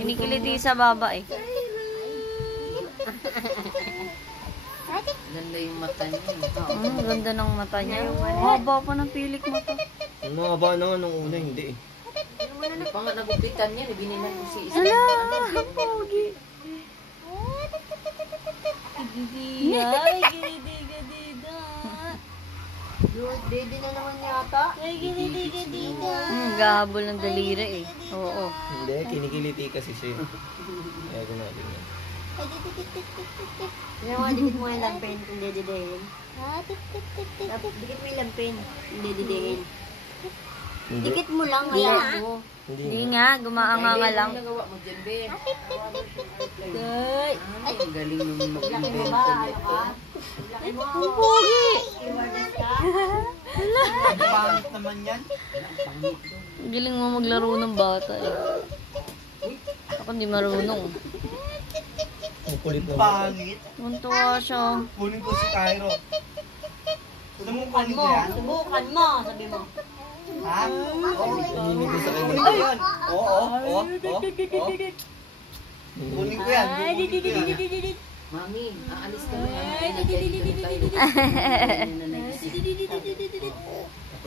Kinikiliti sa baba eh. Ganda yung mata niya. Ganda ng mata niya. Haba pa ng pilik mata. Ang haba na nga nung una, hindi eh. Hindi pa nga nagupitan niya. Binilan ko si isa. Ala! Pogi! Ay, ginidiga-diga. Daddy na naman yata. Ay, ginidiga-diga. Gahabol ng daliri eh. Oo. Hindi, kinikiliti kasi siya. Kaya ko natin yan. Yan mga dikit mo yung lampin kung dedidehin. Tapos dikit mo yung lampin kung dedidehin. Hindi. Dikit mo lang, Hindi. ayan mo. Hindi nga, gumaanga lang. Ano nagawa mo dyan, be? Ay, Ang galing nung mag-invento nito. Ang pogi! Pangit naman yan. Ang galing mo maglaro ng bata eh. Ako hindi marunong. Ang kulit mo. Pangit. Muntuwa siya. Kunin ko si Cairo. Gusto mo kunin ko yan? subukan mo, sabi mo. Ha? Hindi ko sa kanya. Ayun. Oo. Kunin ko yan. Kunin ko yan. Mami, aalis ka na. Nag-edit tayo.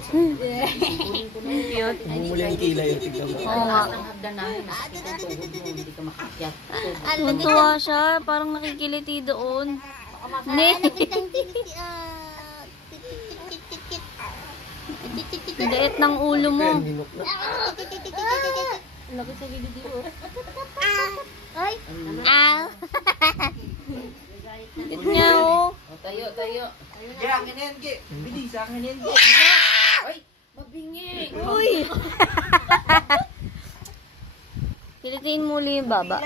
Cute. Mumuli ang kilay yung tignan mo. Oo nga. Ang hagdan namin, masakit ang tuhod mo, hindi ka makakyat. Muntuwa siya. Parang nakikiliti doon. Ne. Dait ng ulo mo. Minok na. Laki sa gilid dito. Ay, Cute niya oh. tayo. Sige, akin na yan, Ge. Bilis, akin na yan, Ge. Ay, mabingi. Uy. Kilitiin mo ulit yung baba.